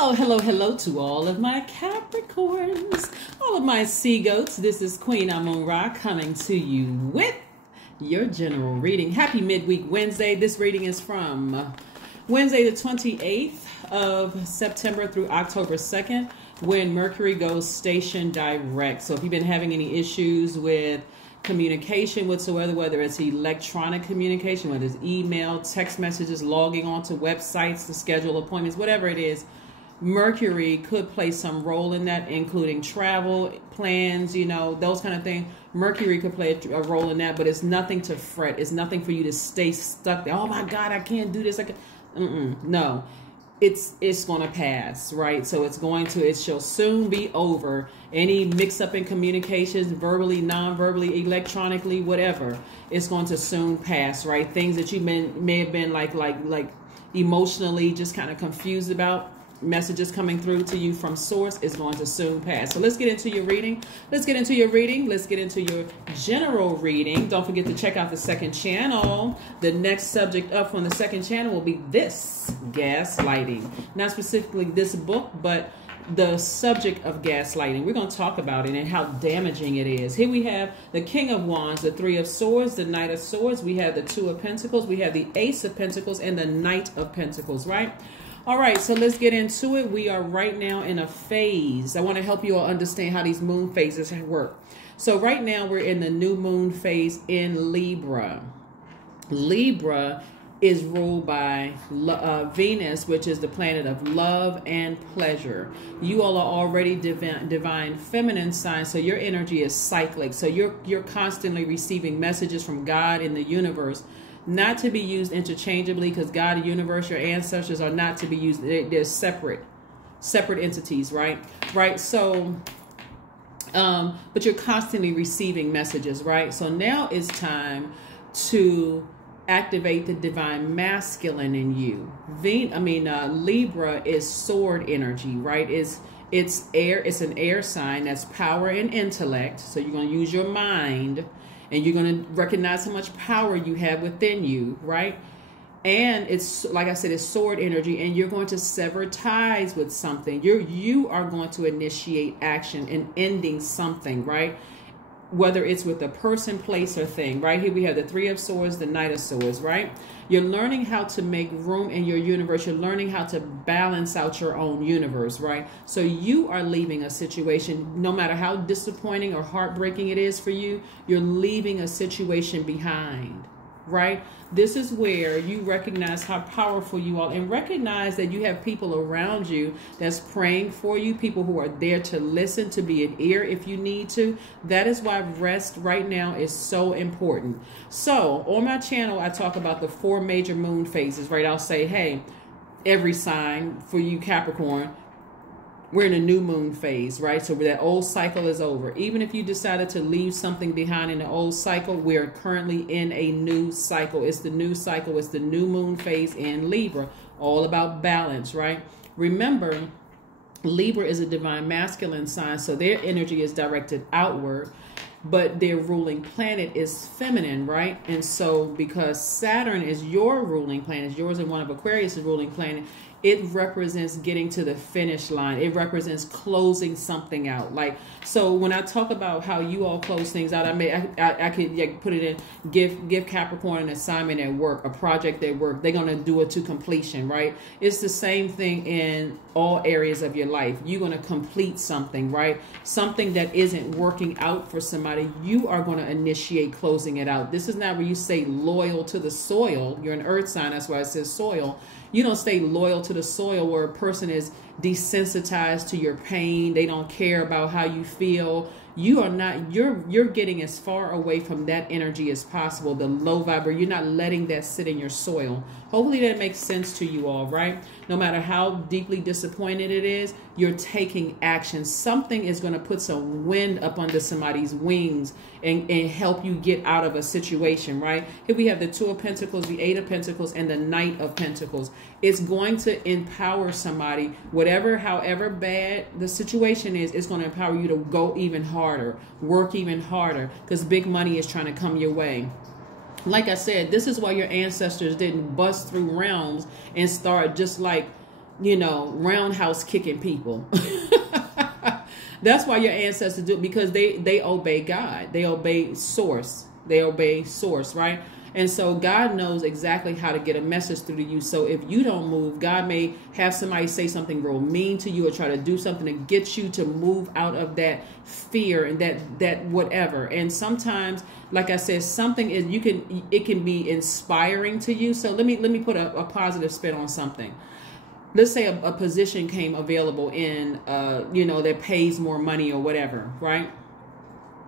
Hello, hello, hello to all of my Capricorns, all of my sea goats. This is Queen Amun Ra coming to you with your general reading. Happy midweek Wednesday. This reading is from Wednesday the 28th of September through October 2nd, when Mercury goes station direct. So if you've been having any issues with communication whatsoever, whether it's electronic communication, whether it's email, text messages, logging on to websites to schedule appointments, whatever it is, Mercury could play some role in that, including travel plans, you know, those kind of things. Mercury could play a role in that, but it's nothing to fret. It's nothing for you to stay stuck there. Oh my God, I can't do this. No, it's going to pass, right? So it shall soon be over. Any mix up in communications, verbally, non-verbally, electronically, whatever, it's going to soon pass, right? Things that you may have been like emotionally just kind of confused about, messages coming through to you from source, is going to soon pass. So let's get into your reading. Let's get into your general reading. Don't forget to check out the second channel. The next subject up from the second channel will be this, gaslighting. Not specifically this book, but the subject of gaslighting. We're going to talk about it and how damaging it is. Here we have the King of Wands, the Three of Swords, the Knight of Swords. We have the Two of Pentacles. We have the Ace of Pentacles and the Knight of Pentacles, right? All right, so let's get into it. We are right now in a phase. I want to help you all understand how these moon phases work. So right now we're in the new moon phase in Libra. Libra is ruled by Venus, which is the planet of love and pleasure. You all are already divine feminine signs, so your energy is cyclic. So you're constantly receiving messages from God in the universe, not to be used interchangeably, because God, the universe, your ancestors are not to be used. They're separate entities, right? So, but you're constantly receiving messages, right? So now it's time to activate the divine masculine in you. Libra is sword energy, right? It's air. It's an air sign. That's power and intellect. So you're going to use your mind, and you're going to recognize how much power you have within you, right? And it's, like I said, it's sword energy, and you're going to sever ties with something. You are going to initiate action and ending something, right? Whether it's with a person, place, or thing, right? Here we have the Three of Swords, the Knight of Swords, right? You're learning how to make room in your universe. You're learning how to balance out your own universe, right? So you are leaving a situation, no matter how disappointing or heartbreaking it is for you, you're leaving a situation behind, right? This is where you recognize how powerful you are, and recognize that you have people around you that's praying for you, people who are there to listen, to be an ear if you need to. That is why rest right now is so important. So on my channel, I talk about the 4 major moon phases, right? I'll say, hey, every sign for you Capricorn, we're in a new moon phase, right? So that old cycle is over. Even if you decided to leave something behind in the old cycle, we're currently in a new cycle. It's the new cycle. It's the new moon phase in Libra. All about balance, right? Remember, Libra is a divine masculine sign, so their energy is directed outward, but their ruling planet is feminine, right? And so because Saturn is your ruling planet, yours and one of Aquarius' ruling planet, it represents getting to the finish line. It represents closing something out. Like, so when I talk about how you all close things out, I could put it in, give Capricorn an assignment at work, a project at work. They're going to do it to completion, right? It's the same thing in all areas of your life. You're going to complete something, right? Something that isn't working out for somebody, you are going to initiate closing it out. This is not where you stay loyal to the soil. You're an earth sign. That's why it says soil. You don't stay loyal to the soil where a person is desensitized to your pain. They don't care about how you feel. You are not, you're getting as far away from that energy as possible. The low vibe, you're not letting that sit in your soil. Hopefully that makes sense to you all, right? No matter how deeply disappointed it is, you're taking action. Something is going to put some wind up under somebody's wings and help you get out of a situation, right? Here we have the Two of Pentacles, the Eight of Pentacles, and the Knight of Pentacles. It's going to empower somebody, however bad the situation is, it's going to empower you to go even harder, work even harder, because big money is trying to come your way. Like I said, this is why your ancestors didn't bust through realms and start just like roundhouse kicking people. That's why your ancestors do it, because they obey God. They obey source. They obey source, right? And so God knows exactly how to get a message through to you. So if you don't move, God may have somebody say something real mean to you or try to do something to get you to move out of that fear and that whatever. And sometimes, like I said, something is it can be inspiring to you. So let me put a positive spin on something. Let's say a position came available in that pays more money or whatever, right?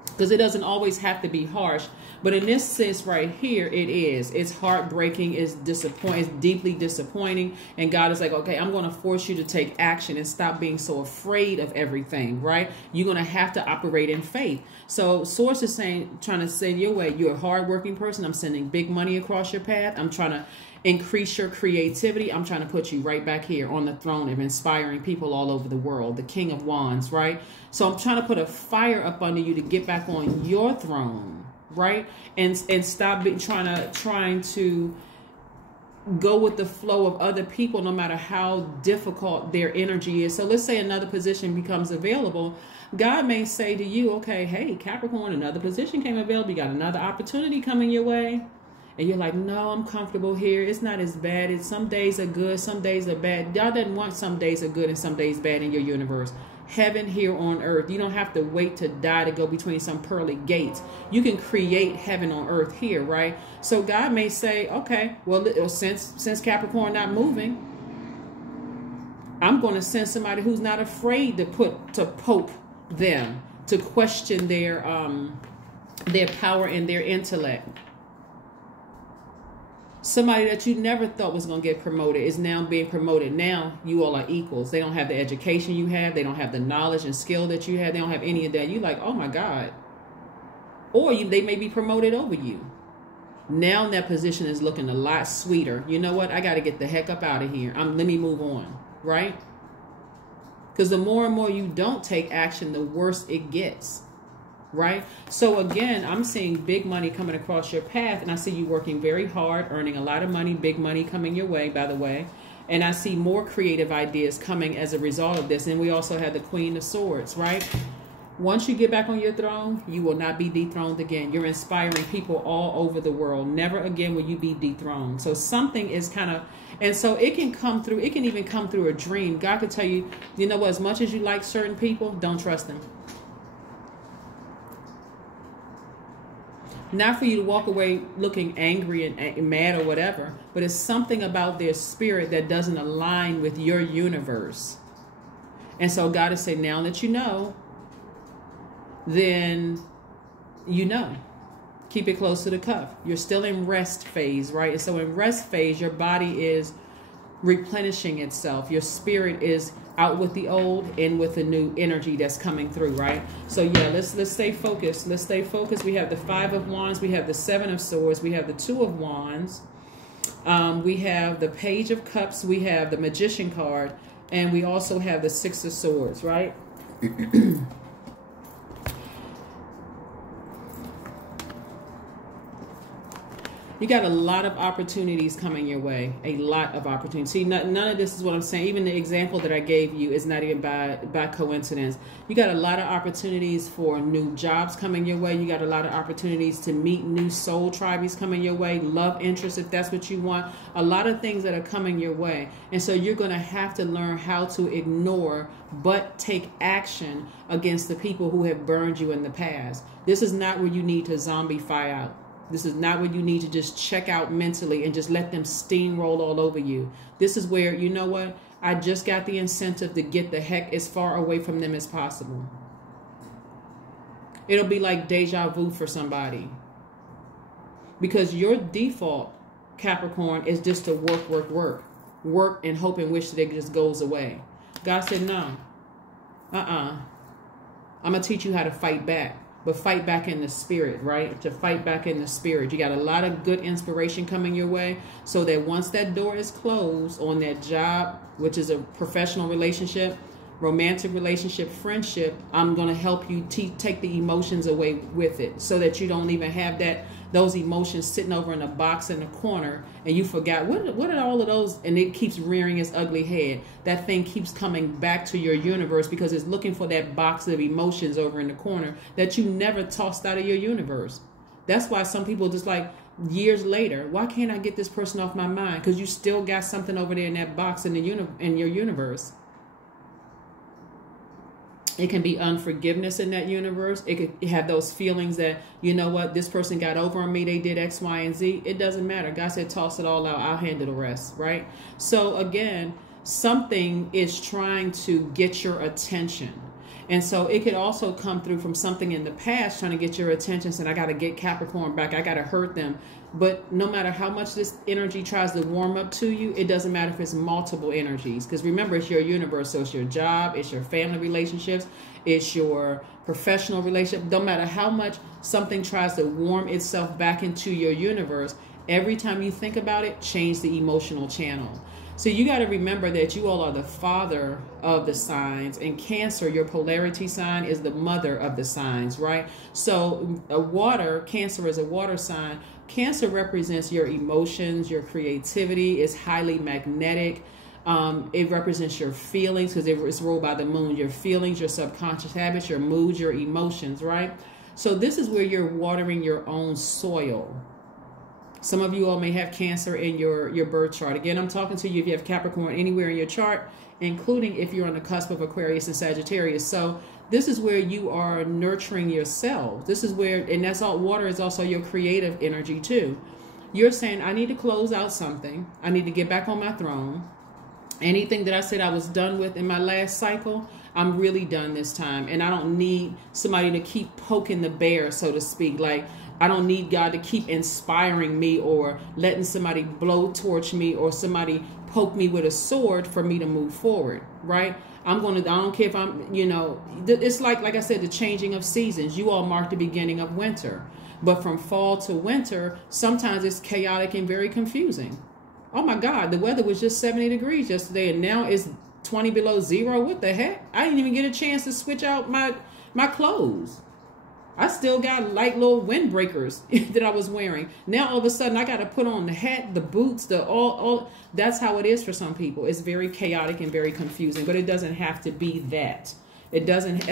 Because it doesn't always have to be harsh. But in this sense right here, it is. It's heartbreaking. It's disappointing. It's deeply disappointing. And God is like, okay, I'm going to force you to take action and stop being so afraid of everything, right? You're going to have to operate in faith. So Source is trying to send your way. You're a hardworking person. I'm sending big money across your path. I'm trying to increase your creativity. I'm trying to put you right back here on the throne of inspiring people all over the world. The King of Wands, right? So I'm trying to put a fire up under you to get back on your throne, right? And stop trying to go with the flow of other people, no matter how difficult their energy is. So let's say another position becomes available. God may say to you, okay, hey, Capricorn, another position came available. You got another opportunity coming your way. And you're like, no, I'm comfortable here. It's not as bad. Some days are good. Some days are bad. God doesn't want some days are good and some days bad in your universe. Heaven here on earth. You don't have to wait to die to go between some pearly gates. You can create heaven on earth here, right? So God may say, okay, well, since Capricorn not moving, I'm going to send somebody who's not afraid to poke them, to question their power and their intellect. Somebody that you never thought was going to get promoted is now being promoted. Now you all are equals. They don't have the education you have. They don't have the knowledge and skill that you have. They don't have any of that. You're like, oh my God. Or they may be promoted over you. Now that position is looking a lot sweeter. You know what? I got to get the heck up out of here. Let me move on, right? Because the more and more you don't take action, the worse it gets. Right? So again, I'm seeing big money coming across your path, and I see you working very hard, earning a lot of money, big money coming your way, by the way. And I see more creative ideas coming as a result of this. And we also have the Queen of Swords, right? Once you get back on your throne, you will not be dethroned again. You're inspiring people all over the world. Never again will you be dethroned. So something is and so it can come through. It can even come through a dream. God could tell you, you know what, as much as you like certain people, don't trust them. Not for you to walk away looking angry and mad or whatever, but it's something about their spirit that doesn't align with your universe. And so God is saying, now that you know, then you know. Keep it close to the cuff. You're still in rest phase, right? And so in rest phase, your body is replenishing itself. Your spirit is out with the old, in with the new energy that's coming through, right? So yeah, let's stay focused. Let's stay focused. We have the Five of Wands, we have the Seven of Swords, we have the Two of Wands, we have the Page of Cups, we have the Magician card, and we also have the Six of Swords, right? You got a lot of opportunities coming your way. A lot of opportunities. See, none of this is what I'm saying. Even the example that I gave you is not even by coincidence. You got a lot of opportunities for new jobs coming your way. You got a lot of opportunities to meet new soul tribes coming your way. Love interest, if that's what you want. A lot of things that are coming your way. And so you're going to have to learn how to ignore but take action against the people who have burned you in the past. This is not where you need to zombify out. This is not where you need to just check out mentally and just let them steamroll all over you. This is where, you know what? I just got the incentive to get the heck as far away from them as possible. It'll be like deja vu for somebody. Because your default, Capricorn, is just to work and hope and wish that it just goes away. God said, no. I'm going to teach you how to fight back. But fight back in the spirit, right? To fight back in the spirit. You got a lot of good inspiration coming your way, so that once that door is closed on that job, which is a professional relationship, romantic relationship, friendship, I'm going to help you take the emotions away with it, so that you don't even have those emotions sitting over in a box in the corner, and you forgot what are all of those, and it keeps rearing its ugly head. That thing keeps coming back to your universe because it's looking for that box of emotions over in the corner that you never tossed out of your universe. That's why some people just like years later, why can't I get this person off my mind? Because you still got something over there in that box in your universe. It can be unforgiveness in that universe. It could have those feelings that, you know what, this person got over on me. They did X, Y, and Z. It doesn't matter. God said, toss it all out. I'll handle the rest, right? So again, something is trying to get your attention. And so it could also come through from something in the past trying to get your attention, saying, I got to get Capricorn back. I got to hurt them. But no matter how much this energy tries to warm up to you, it doesn't matter if it's multiple energies. Because remember, it's your universe. So it's your job, it's your family relationships, it's your professional relationship. No matter how much something tries to warm itself back into your universe, every time you think about it, change the emotional channel. So you got to remember that you all are the father of the signs, and Cancer, your polarity sign, is the mother of the signs, right? So Cancer is a water sign. Cancer represents your emotions, your creativity. It's highly magnetic. It represents your feelings because it's ruled by the moon. Your feelings, your subconscious habits, your moods, your emotions, right? So this is where you're watering your own soil. Some of you all may have Cancer in your birth chart. Again, I'm talking to you if you have Capricorn anywhere in your chart, including if you're on the cusp of Aquarius and Sagittarius. So this is where you are nurturing yourself. This is where, and that's all, water is also your creative energy too. You're saying, I need to close out something. I need to get back on my throne. Anything that I said I was done with in my last cycle, I'm really done this time. And I don't need somebody to keep poking the bear, so to speak. Like, I don't need God to keep inspiring me or letting somebody blowtorch me or somebody poke me with a sword for me to move forward, right? I don't care if I'm, it's like I said, the changing of seasons. You all mark the beginning of winter. But from fall to winter, sometimes it's chaotic and very confusing. Oh my God, the weather was just 70 degrees yesterday and now it's 20 below zero. What the heck? I didn't even get a chance to switch out my clothes. I still got light little windbreakers that I was wearing. Now all of a sudden I got to put on the hat, the boots, the all. That's how it is for some people. It's very chaotic and very confusing, but it doesn't have to be that. It doesn't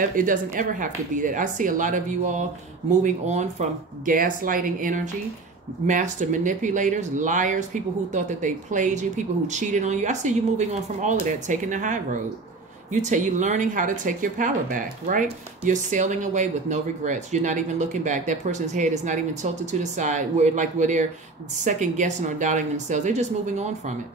ever have to be that. I see a lot of you all moving on from gaslighting energy, master manipulators, liars, people who thought that they played you, people who cheated on you. I see you moving on from all of that, taking the high road. You're learning how to take your power back, right? You're sailing away with no regrets. You're not even looking back. That person's head is not even tilted to the side where they're second guessing or doubting themselves. They're just moving on from it.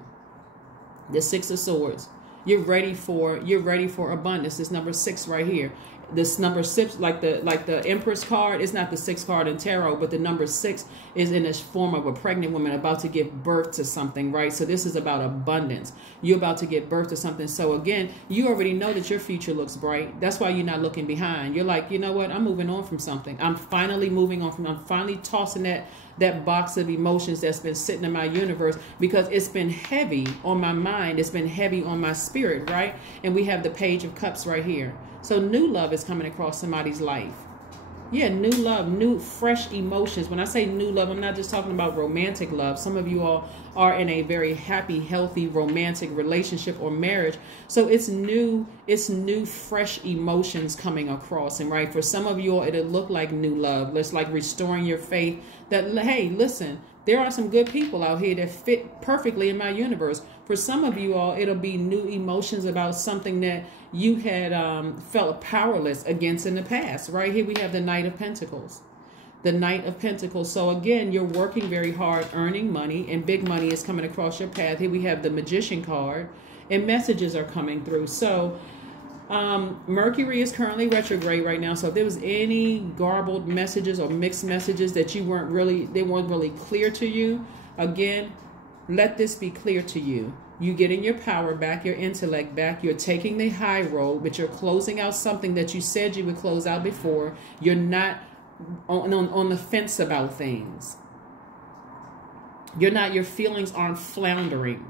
The Six of Swords. You're ready for abundance. This number 6 right here. This number 6, like the Empress card, it's not the 6th card in tarot, but the number 6 is in the form of a pregnant woman about to give birth to something, right? So this is about abundance. You're about to give birth to something. So again, you already know that your future looks bright. That's why you're not looking behind. You're like, you know what? I'm moving on from something. I'm finally moving on from. I'm finally tossing that box of emotions that's been sitting in my universe because it's been heavy on my mind. It's been heavy on my spirit, right? And we have the Page of Cups right here. So new love is coming across somebody's life. Yeah, new love, new fresh emotions. When I say new love, I'm not just talking about romantic love. Some of you all are in a very happy, healthy, romantic relationship or marriage. So it's new, fresh emotions coming across. And right, for some of you all, it'll look like new love. It's like restoring your faith that, hey, listen, there are some good people out here that fit perfectly in my universe. For some of you all, it'll be new emotions about something that you had felt powerless against in the past. Right here we have the Knight of Pentacles. The Knight of Pentacles. So again, you're working very hard, earning money, and big money is coming across your path. Here we have the Magician card, and messages are coming through. So Mercury is currently retrograde right now. So if there was any garbled messages or mixed messages that they weren't really clear to you, again, let this be clear to you. You're getting your power back, your intellect back. You're taking the high road, but you're closing out something that you said you would close out before. You're not on the fence about things. Your feelings aren't floundering.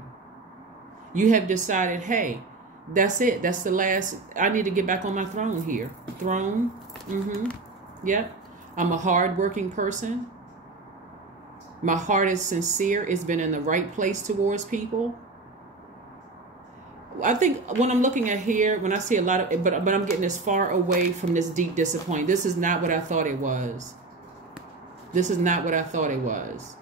You have decided, hey, that's it. That's the last. I need to get back on my throne here. Throne. Yep. I'm a hard-working person. My heart is sincere. It's been in the right place towards people. I think when I'm looking at here, when I see a lot of, but I'm getting as far away from this deep disappointment. This is not what I thought it was. This is not what I thought it was.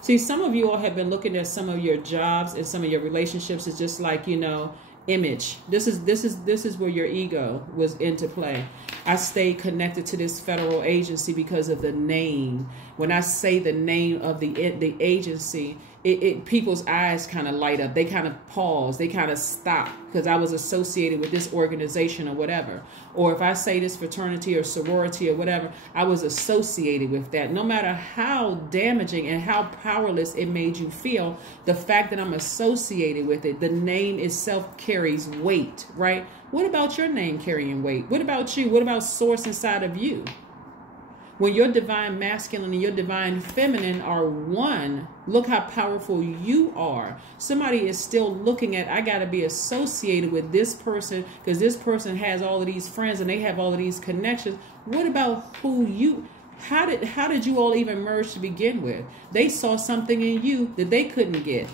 See, some of you all have been looking at some of your jobs and some of your relationships as just like, you know, image. This is where your ego was into play. I stayed connected to this federal agency because of the name. When I say the name of the agency, people's eyes kind of light up. They kind of pause. They kind of stop because I was associated with this organization or whatever. Or if I say this fraternity or sorority or whatever, I was associated with that. No matter how damaging and how powerless it made you feel, the fact that I'm associated with it, the name itself carries weight, right? What about your name carrying weight? What about you? What about source inside of you? When your divine masculine and your divine feminine are one, look how powerful you are. Somebody is still looking at, I got to be associated with this person because this person has all of these friends and they have all of these connections. What about who you, how did you all even merge to begin with? They saw something in you that they couldn't get.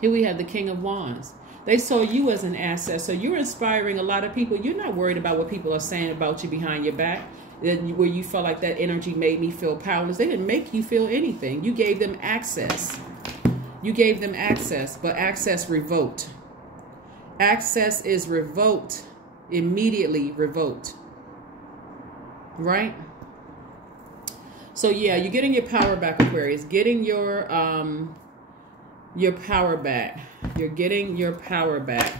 Here we have the King of Wands. They saw you as an asset. So you're inspiring a lot of people. You're not worried about what people are saying about you behind your back. Where you felt like that energy made me feel powerless. They didn't make you feel anything. You gave them access. You gave them access, but access revoked. Access is revoked, immediately revoked. Right? So yeah, you're getting your power back, Aquarius. Getting your power back. You're getting your power back.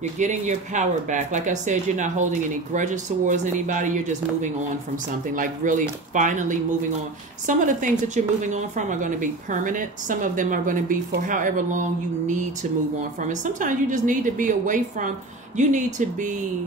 You're getting your power back. Like I said, you're not holding any grudges towards anybody. You're just moving on from something, like really finally moving on. Some of the things that you're moving on from are going to be permanent. Some of them are going to be for however long you need to move on from. And sometimes you just need to be away from, you need to be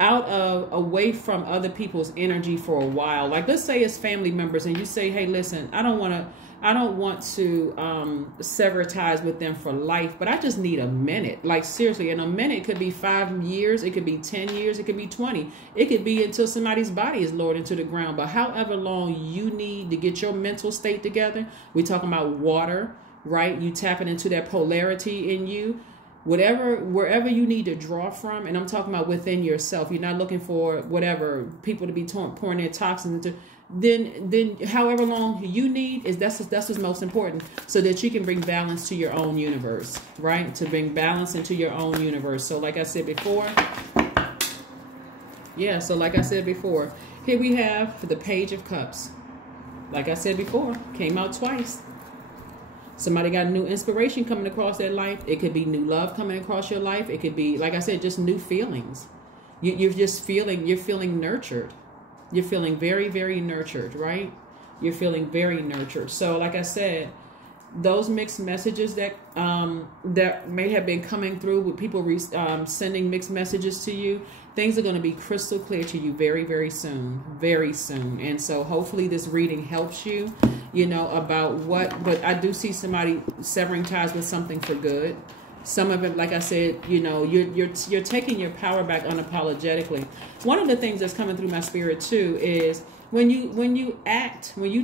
away from other people's energy for a while. Like let's say it's family members and you say, hey, listen, I don't want to sever ties with them for life, but I just need a minute. Like seriously, and a minute could be 5 years, it could be 10 years, it could be 20. It could be until somebody's body is lowered into the ground. But however long you need to get your mental state together, we're talking about water, right? You tapping into that polarity in you. Wherever you need to draw from, and I'm talking about within yourself. You're not looking for whatever people to be pouring their toxins into. Then however long you need that's what's most important, so that you can bring balance to your own universe, right? To bring balance into your own universe. So like I said before, yeah, so like I said before, here we have the Page of Cups. Like I said before, came out twice. Somebody got new inspiration coming across their life. It could be new love coming across your life. It could be, like I said, just new feelings. You're feeling nurtured. You're feeling very, very nurtured, right? You're feeling very nurtured. So like I said, those mixed messages that may have been coming through with people sending mixed messages to you, things are going to be crystal clear to you very, very soon, very soon. And so hopefully this reading helps you, you know, about but I do see somebody severing ties with something for good. Some of it, like I said, you know, you're taking your power back unapologetically. One of the things that's coming through my spirit too is when you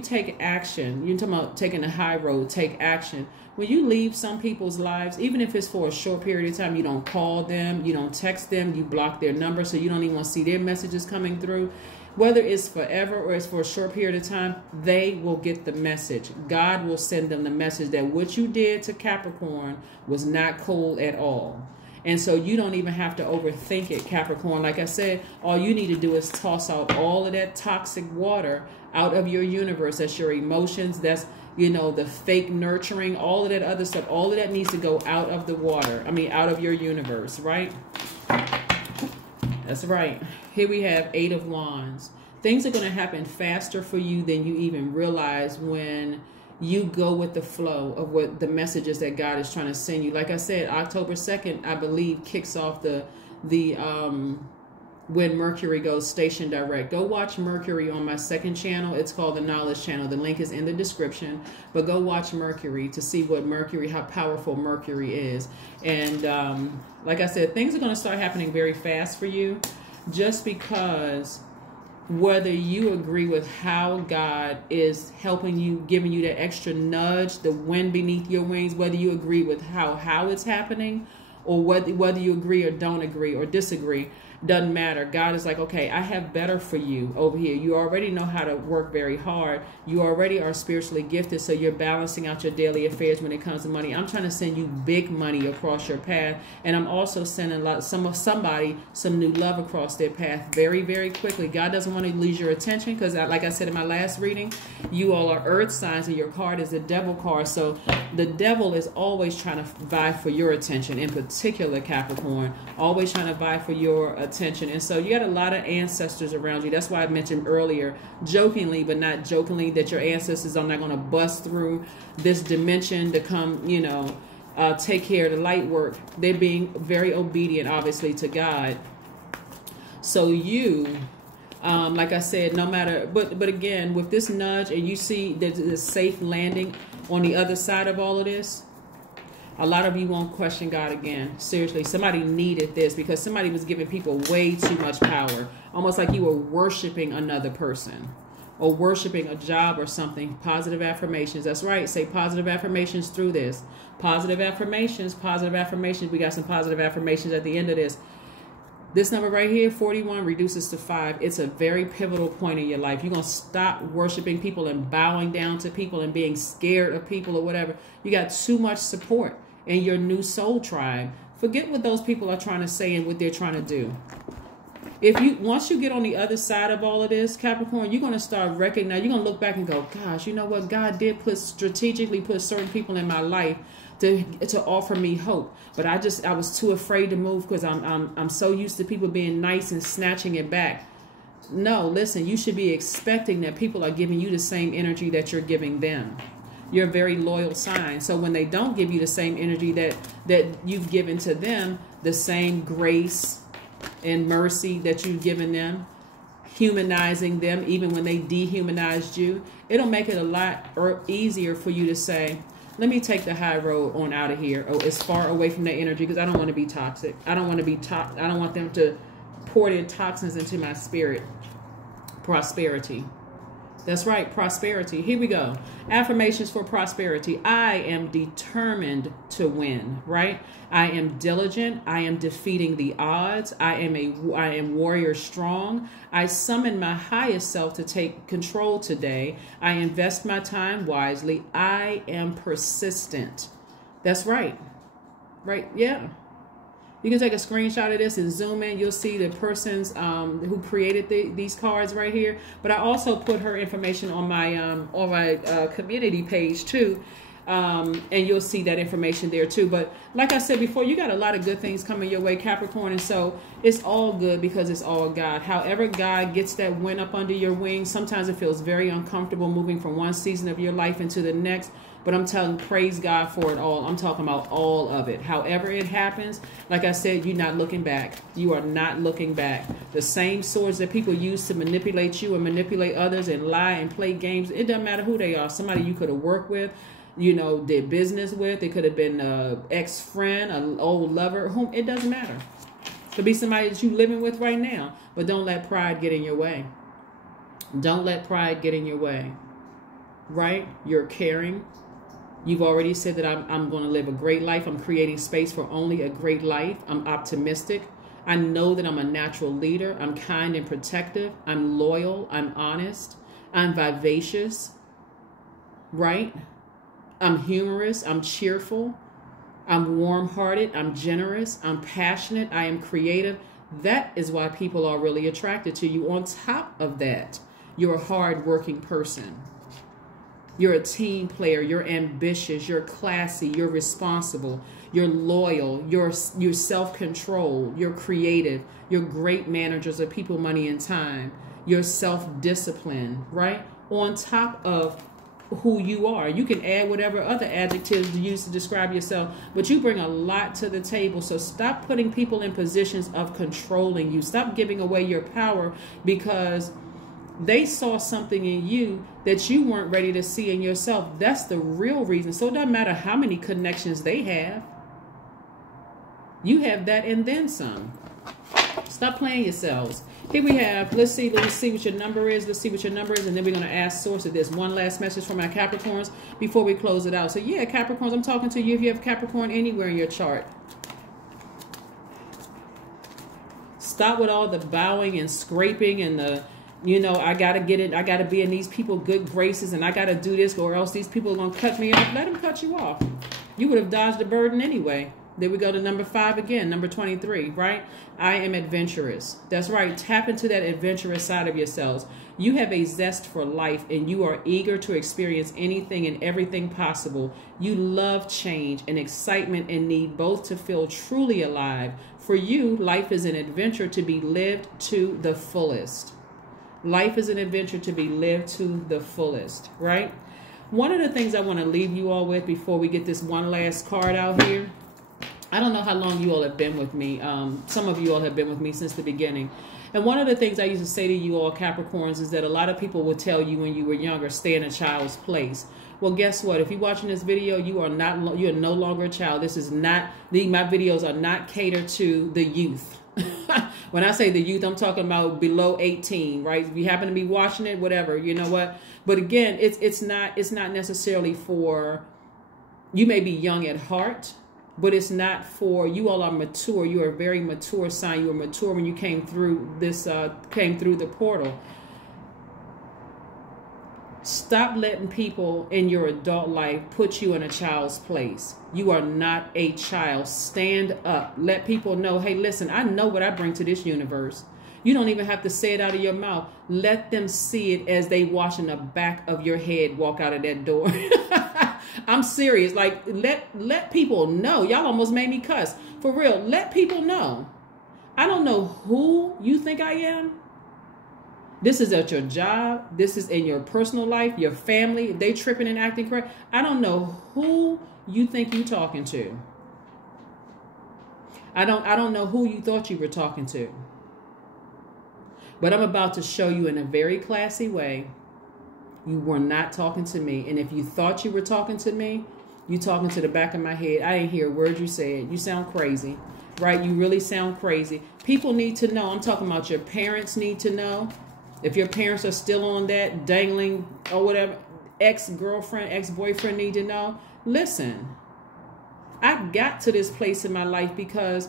take action, you're talking about taking the high road, take action. When you leave some people's lives, even if it's for a short period of time, you don't call them, you don't text them, you block their number so you don't even want to see their messages coming through. Whether it's forever or it's for a short period of time, they will get the message. God will send them the message that what you did to Capricorn was not cool at all. And so you don't even have to overthink it, Capricorn. Like I said, all you need to do is toss out all of that toxic water out of your universe. That's your emotions. That's, you know, the fake nurturing, all of that other stuff. All of that needs to go out of the water. I mean, out of your universe, right? That's right. Here we have 8 of Wands. Things are going to happen faster for you than you even realize when you go with the flow of what the messages that God is trying to send you. Like I said, October 2nd, I believe, kicks off the when Mercury goes station direct. Go watch Mercury on my second channel. It's called the Knowledge Channel. The link is in the description. But go watch Mercury to see what Mercury, how powerful Mercury is. And like I said, things are going to start happening very fast for you, just because whether you agree with how God is helping you, giving you that extra nudge, the wind beneath your wings, whether you agree with how it's happening, or whether you agree or don't agree or disagree, doesn't matter. God is like, okay, I have better for you over here. You already know how to work very hard. You already are spiritually gifted, so you're balancing out your daily affairs when it comes to money. I'm trying to send you big money across your path, and I'm also sending somebody some new love across their path very, very quickly. God doesn't want to lose your attention because, like I said in my last reading, you all are earth signs, and your card is the devil card. So the devil is always trying to vie for your attention, in particular Capricorn, always trying to vie for your attention. And so you got a lot of ancestors around you. That's why I mentioned earlier, jokingly but not jokingly, that your ancestors are not going to bust through this dimension to come, take care of the light work. They're being very obedient, obviously, to God. So you, like I said, no matter, but again, with this nudge, and you see there's a safe landing on the other side of all of this, a lot of you won't question God again. Seriously, somebody needed this because somebody was giving people way too much power. Almost like you were worshiping another person or worshiping a job or something. Positive affirmations. That's right. Say positive affirmations through this. Positive affirmations, positive affirmations. We got some positive affirmations at the end of this. This number right here, 41, reduces to 5. It's a very pivotal point in your life. You're going to stop worshiping people and bowing down to people and being scared of people or whatever. You got too much support in your new soul tribe. Forget what those people are trying to say and what they're trying to do. Once you get on the other side of all of this, Capricorn, you're going to start recognizing, you're going to look back and go, gosh, you know what? God did strategically put certain people in my life to offer me hope. But I was too afraid to move because I'm so used to people being nice and snatching it back. No, listen, you should be expecting that people are giving you the same energy that you're giving them. You're a very loyal sign. So when they don't give you the same energy that you've given to them, the same grace and mercy that you've given them, humanizing them even when they dehumanized you, it'll make it a lot easier for you to say, let me take the high road on out of here, or as far away from their energy, because I don't want to be toxic. I don't want to be I don't want them to pour their toxins into my spirit. Prosperity. That's right, prosperity. Here we go. Affirmations for prosperity. I am determined to win, right? I am diligent. I am defeating the odds. I am warrior strong. I summon my highest self to take control today. I invest my time wisely. I am persistent. That's right. Right? Yeah. You can take a screenshot of this and zoom in. You'll see the person's who created these cards right here. But I also put her information on my community page too, and you'll see that information there too. But like I said before, you got a lot of good things coming your way, Capricorn, and so it's all good because it's all God. However, God gets that wind up under your wings. Sometimes it feels very uncomfortable moving from one season of your life into the next. But I'm telling, praise God for it all. I'm talking about all of it. However it happens, like I said, you're not looking back. You are not looking back. The same swords that people use to manipulate you and manipulate others and lie and play games, it doesn't matter who they are. Somebody you could have worked with, did business with. It could have been an ex-friend, an old lover, whom it doesn't matter. It could be somebody that you're living with right now. But don't let pride get in your way. Don't let pride get in your way. Right? You're caring. You've already said that I'm going to live a great life. I'm creating space for only a great life. I'm optimistic. I know that I'm a natural leader. I'm kind and protective. I'm loyal. I'm honest. I'm vivacious. Right? I'm humorous. I'm cheerful. I'm warm-hearted. I'm generous. I'm passionate. I am creative. That is why people are really attracted to you. On top of that, you're a hard-working person. You're a team player. You're ambitious. You're classy. You're responsible. You're loyal. You're self-controlled. You're creative. You're great managers of people, money, and time. You're self-disciplined, right? On top of who you are. You can add whatever other adjectives you use to describe yourself, but you bring a lot to the table. So stop putting people in positions of controlling you. Stop giving away your power because they saw something in you that you weren't ready to see in yourself. That's the real reason. So it doesn't matter how many connections they have. You have that and then some. Stop playing yourselves. Here we have, let's see what your number is. Let's see what your number is, and then we're going to ask source of this. One last message from my Capricorns before we close it out. So yeah, Capricorns, I'm talking to you if you have Capricorn anywhere in your chart. Stop with all the bowing and scraping and the, you know, I got to get it. I got to be in these people good graces and I got to do this or else these people are going to cut me off. Let them cut you off. You would have dodged the burden anyway. There we go to number 5 again, number 23, right? I am adventurous. That's right. Tap into that adventurous side of yourselves. You have a zest for life and you are eager to experience anything and everything possible. You love change and excitement and need both to feel truly alive. For you, life is an adventure to be lived to the fullest. Life is an adventure to be lived to the fullest, right? One of the things I want to leave you all with before we get this one last card out here. I don't know how long you all have been with me. Some of you all have been with me since the beginning. And one of the things I used to say to you all Capricorns is that a lot of people would tell you when you were younger, stay in a child's place. Well, guess what? If you're watching this video, you are no longer a child. This is not, my videos are not catered to the youth. When I say the youth, I'm talking about below 18, right? If you happen to be watching it, whatever, you know what? But again, it's not necessarily for, you may be young at heart, but it's not for, you all are mature. You are a very mature sign. You were mature when you came through this, came through the portal. Stop letting people in your adult life put you in a child's place. You are not a child. Stand up. Let people know, hey, listen, I know what I bring to this universe. You don't even have to say it out of your mouth. Let them see it as they watch in the back of your head walk out of that door. I'm serious. Like, let people know. Y'all almost made me cuss. For real, let people know. I don't know who you think I am. This is at your job. This is in your personal life, your family. If they tripping and acting crazy. I don't know who you think you're talking to. I don't know who you thought you were talking to. But I'm about to show you in a very classy way. You were not talking to me. And if you thought you were talking to me, you talking to the back of my head. I didn't hear a word you said. You sound crazy, right? You really sound crazy. People need to know. I'm talking about your parents need to know. If your parents are still on that dangling or whatever, ex-girlfriend, ex-boyfriend need to know. Listen, I got to this place in my life because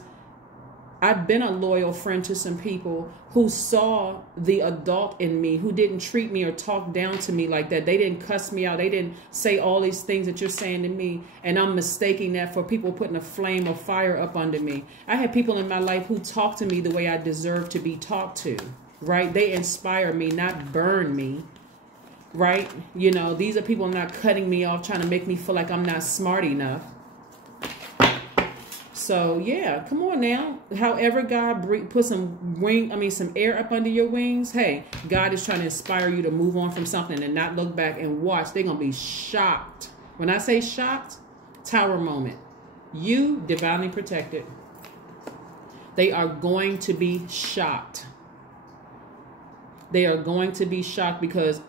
I've been a loyal friend to some people who saw the adult in me, who didn't treat me or talk down to me like that. They didn't cuss me out. They didn't say all these things that you're saying to me. And I'm mistaking that for people putting a flame of fire up under me. I had people in my life who talked to me the way I deserve to be talked to, right? They inspire me, not burn me, right? You know, these are people not cutting me off, trying to make me feel like I'm not smart enough. So yeah, come on now. However God put some air up under your wings. Hey, God is trying to inspire you to move on from something and not look back and watch. They're going to be shocked. When I say shocked, tower moment. You divinely protected. They are going to be shocked. They are going to be shocked because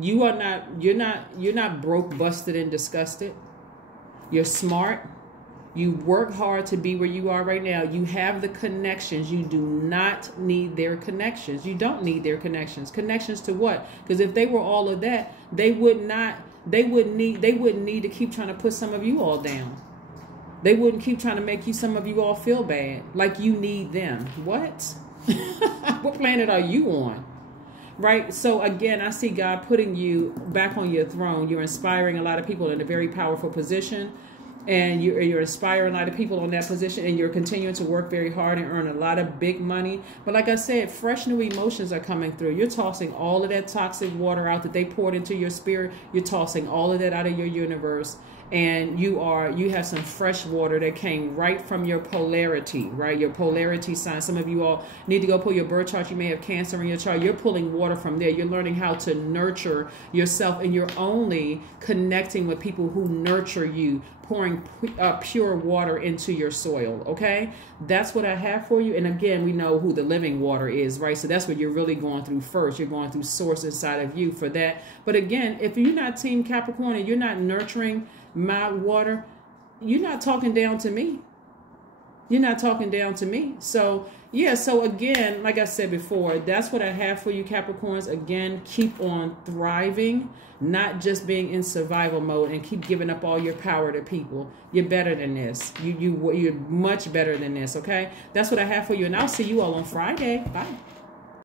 you're not broke, busted, and disgusted. You're smart. You work hard to be where you are right now. You have the connections. You do not need their connections. You don't need their connections. Connections to what? Because if they were all of that, they wouldn't need to keep trying to put some of you all down. They wouldn't keep trying to make some of you all feel bad. Like you need them. What? What planet are you on? Right? So again, I see God putting you back on your throne. You're inspiring a lot of people in a very powerful position. And you're inspiring a lot of people on that position, and you're continuing to work very hard and earn a lot of big money. But like I said, fresh new emotions are coming through. You're tossing all of that toxic water out that they poured into your spirit. You're tossing all of that out of your universe. And you have some fresh water that came right from your polarity, right? Your polarity sign. Some of you all need to go pull your birth chart. You may have Cancer in your chart. You're pulling water from there. You're learning how to nurture yourself, and you're only connecting with people who nurture you, pouring pure water into your soil, okay? That's what I have for you. And again, we know who the living water is, right? So that's what you're really going through first. You're going through source inside of you for that. But again, if you're not Team Capricorn and you're not nurturing my water, you're not talking down to me. You're not talking down to me. So, yeah, so again, like I said before, that's what I have for you, Capricorns. Again, keep on thriving, not just being in survival mode, and keep giving up all your power to people. You're better than this. You're much better than this, okay? That's what I have for you, and I'll see you all on Friday. Bye.